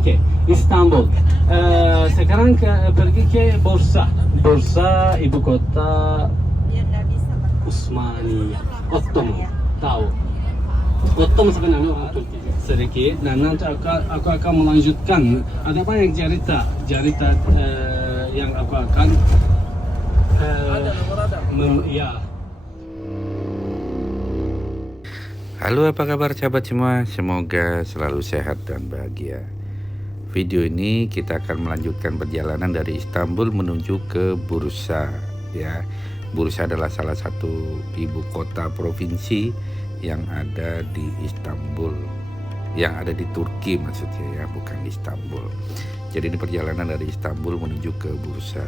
Oke, Istanbul. Sekarang pergi ke Bursa ibu kota Osmania. Ottoman. Tahu. Ottoman sebenarnya orang Turki sedikit. Dan nanti aku akan melanjutkan. Ada banyak cerita yang aku akan ya. Halo, apa kabar sahabat semua? Semoga selalu sehat dan bahagia. Video ini kita akan melanjutkan perjalanan dari Istanbul menuju ke Bursa ya. Bursa adalah salah satu ibu kota provinsi yang ada di Istanbul, yang ada di Turki maksudnya ya, bukan Istanbul. Jadi ini perjalanan dari Istanbul menuju ke Bursa.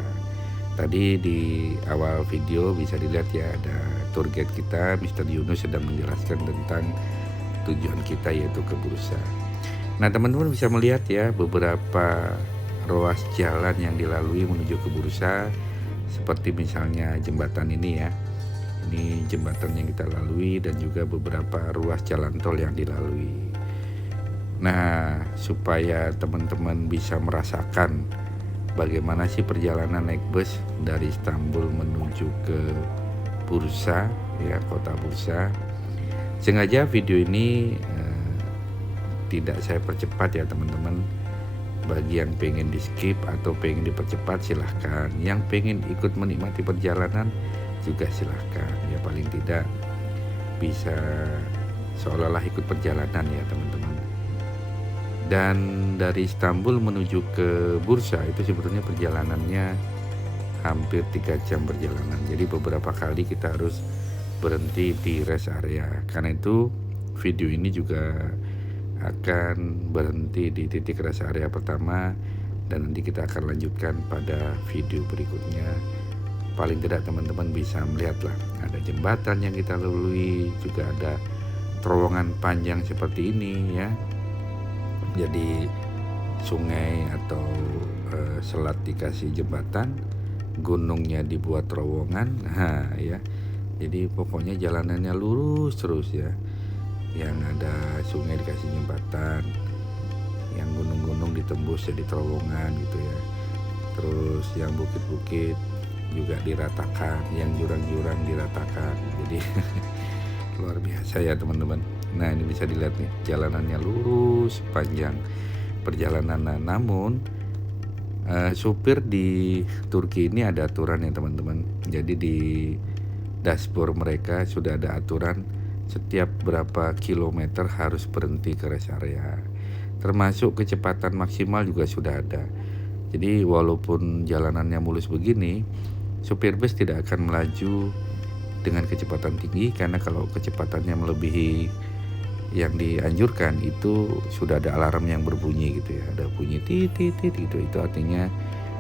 Tadi di awal video bisa dilihat ya, ada tour guide kita Mr. Yunus sedang menjelaskan tentang tujuan kita yaitu ke Bursa. Nah teman-teman bisa melihat ya beberapa ruas jalan yang dilalui menuju ke Bursa, seperti misalnya jembatan ini ya. Ini jembatan yang kita lalui dan juga beberapa ruas jalan tol yang dilalui. Nah supaya teman-teman bisa merasakan bagaimana sih perjalanan naik bus dari Istanbul menuju ke Bursa ya, kota Bursa. Sengaja video ini tidak saya percepat ya teman-teman. Bagi yang pengen di skip atau pengen dipercepat silahkan. Yang pengen ikut menikmati perjalanan juga silahkan. Ya paling tidak bisa seolah-olah ikut perjalanan ya teman-teman. Dan dari Istanbul menuju ke Bursa itu sebetulnya perjalanannya hampir 3 jam perjalanan. Jadi beberapa kali kita harus berhenti di rest area. Karena itu video ini juga akan berhenti di titik rest area pertama dan nanti kita akan lanjutkan pada video berikutnya. Paling tidak teman-teman bisa melihatlah ada jembatan yang kita lalui, juga ada terowongan panjang seperti ini ya. Jadi sungai atau selat dikasih jembatan, gunungnya dibuat terowongan, nah ya. Jadi pokoknya jalanannya lurus terus ya. Yang ada sungai dikasih jembatan, yang gunung-gunung ditembus jadi terowongan gitu ya. Terus yang bukit-bukit juga diratakan, yang jurang-jurang diratakan. Jadi luar biasa ya teman-teman. Nah ini bisa dilihat nih, jalanannya lurus panjang perjalanan. Namun supir di Turki ini ada aturan ya teman-teman. Jadi di dashboard mereka sudah ada aturan setiap berapa kilometer harus berhenti ke rest area. Termasuk kecepatan maksimal juga sudah ada. Jadi walaupun jalanannya mulus begini, supir bus tidak akan melaju dengan kecepatan tinggi, karena kalau kecepatannya melebihi yang dianjurkan itu sudah ada alarm yang berbunyi gitu ya, ada bunyi titit gitu, itu artinya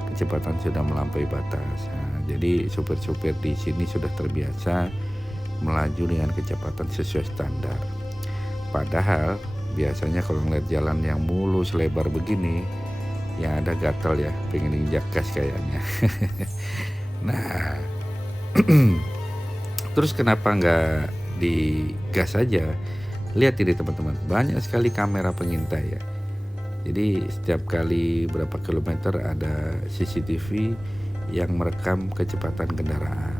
kecepatan sudah melampaui batas. Nah, jadi supir-supir di sini sudah terbiasa melaju dengan kecepatan sesuai standar. Padahal biasanya kalau ngeliat jalan yang mulus lebar begini, yang ada gatal ya, pengen injak gas kayaknya. Nah terus kenapa nggak digas aja? Lihat ini teman-teman, banyak sekali kamera pengintai ya. Jadi setiap kali berapa kilometer ada CCTV yang merekam kecepatan kendaraan.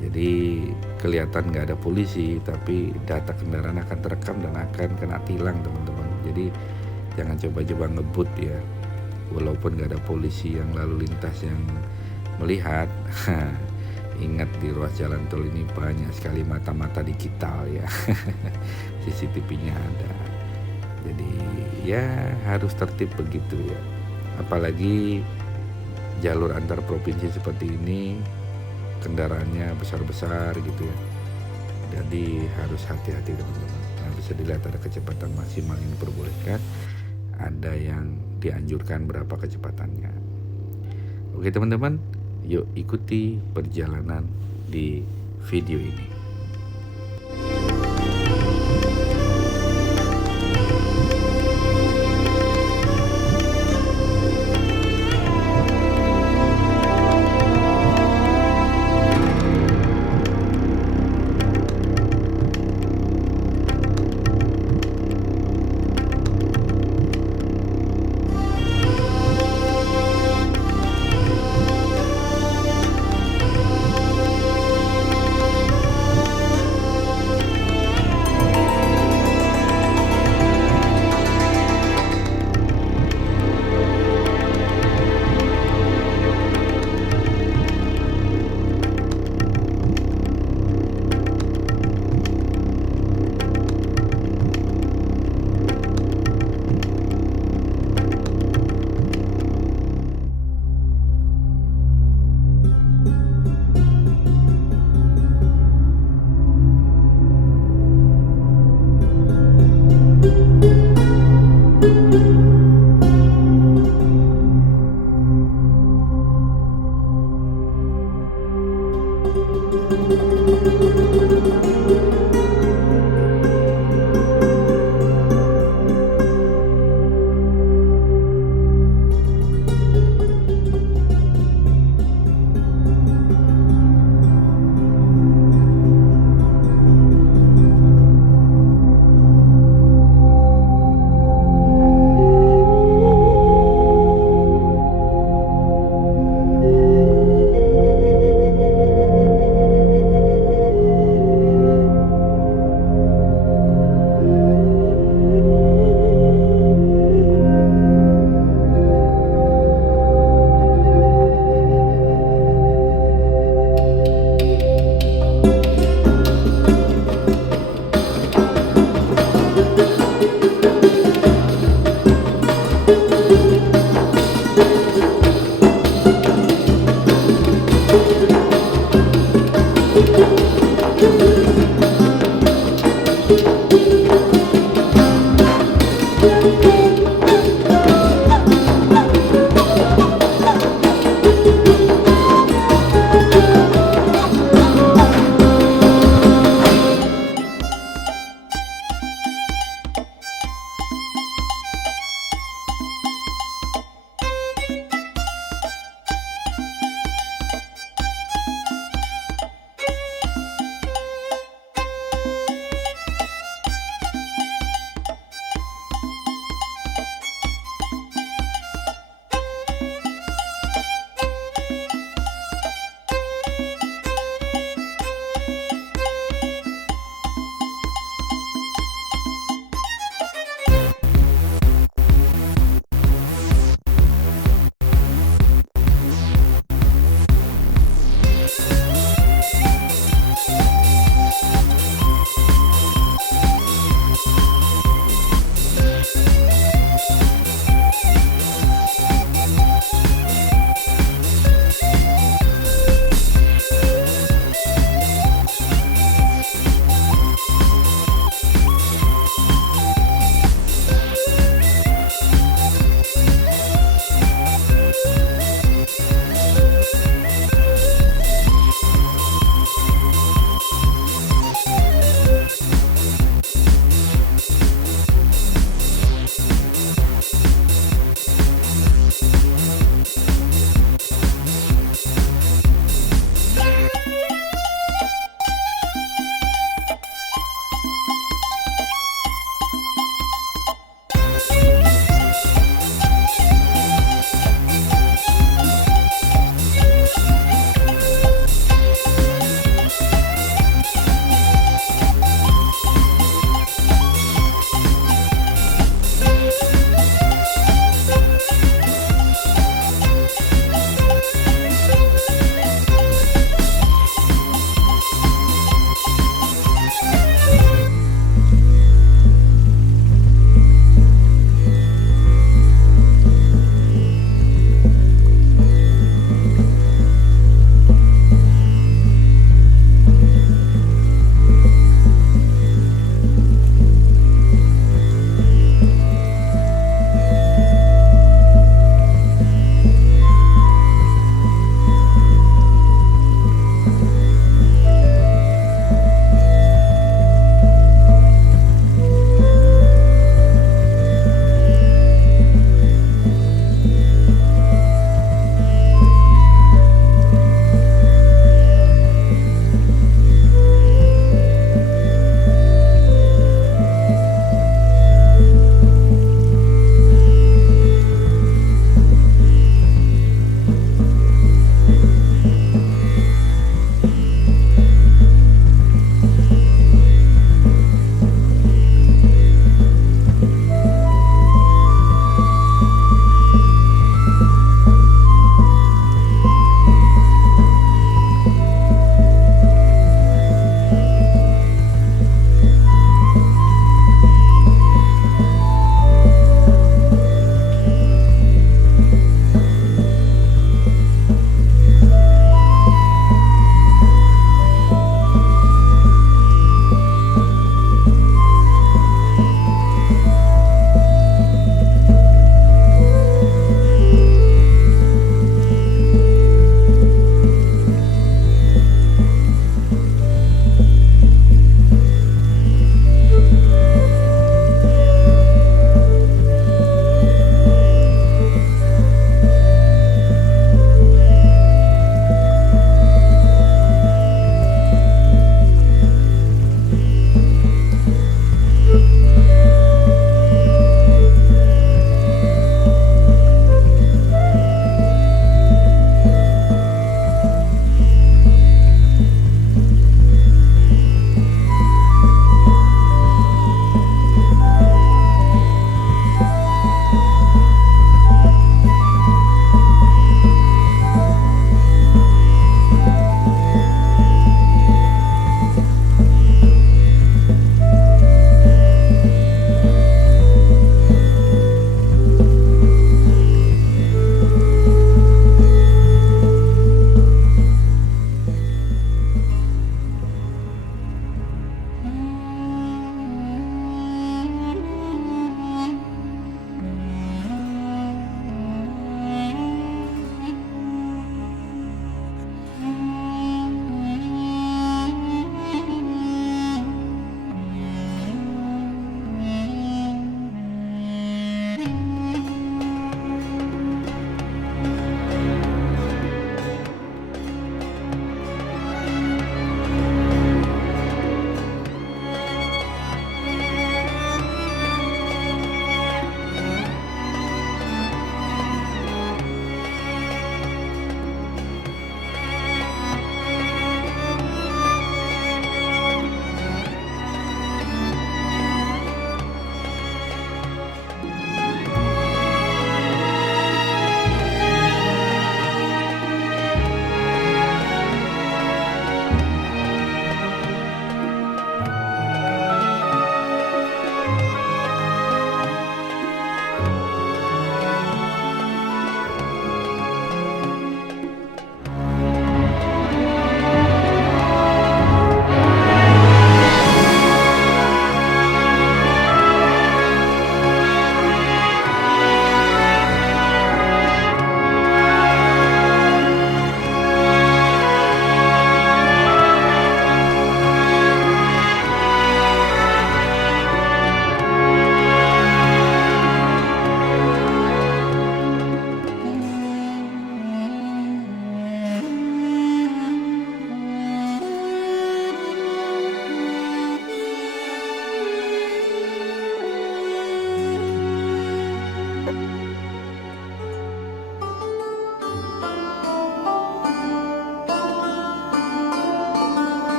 Jadi kelihatan nggak ada polisi, tapi data kendaraan akan terekam dan akan kena tilang teman-teman. Jadi jangan coba-coba ngebut ya, walaupun nggak ada polisi yang lalu lintas yang melihat. Ingat di ruas jalan tol ini banyak sekali mata-mata digital ya. CCTV-nya ada. Jadi ya harus tertib begitu ya. Apalagi jalur antar provinsi seperti ini, kendaraannya besar-besar gitu ya. Jadi harus hati-hati teman-teman. Nah, bisa dilihat ada kecepatan maksimal yang diperbolehkan, ada yang dianjurkan berapa kecepatannya. Oke teman-teman, yuk ikuti perjalanan di video ini.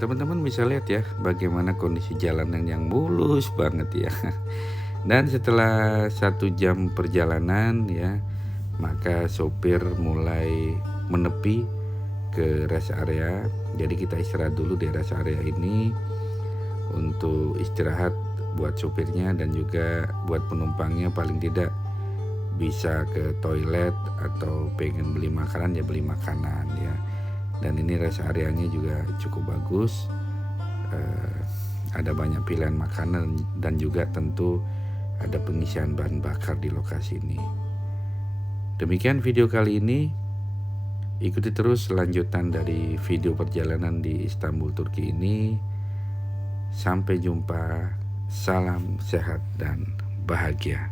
Nah, teman-teman bisa lihat ya bagaimana kondisi jalanan yang mulus banget ya. Dan setelah 1 jam perjalanan ya, maka sopir mulai menepi ke rest area. Jadi kita istirahat dulu di rest area ini untuk istirahat buat sopirnya dan juga buat penumpangnya, paling tidak bisa ke toilet atau pengen beli makanan ya beli makanan ya. Dan ini rest areanya juga cukup bagus, ada banyak pilihan makanan dan juga tentu ada pengisian bahan bakar di lokasi ini. Demikian video kali ini. Ikuti terus lanjutan dari video perjalanan di Istanbul, Turki ini. Sampai jumpa, salam sehat dan bahagia.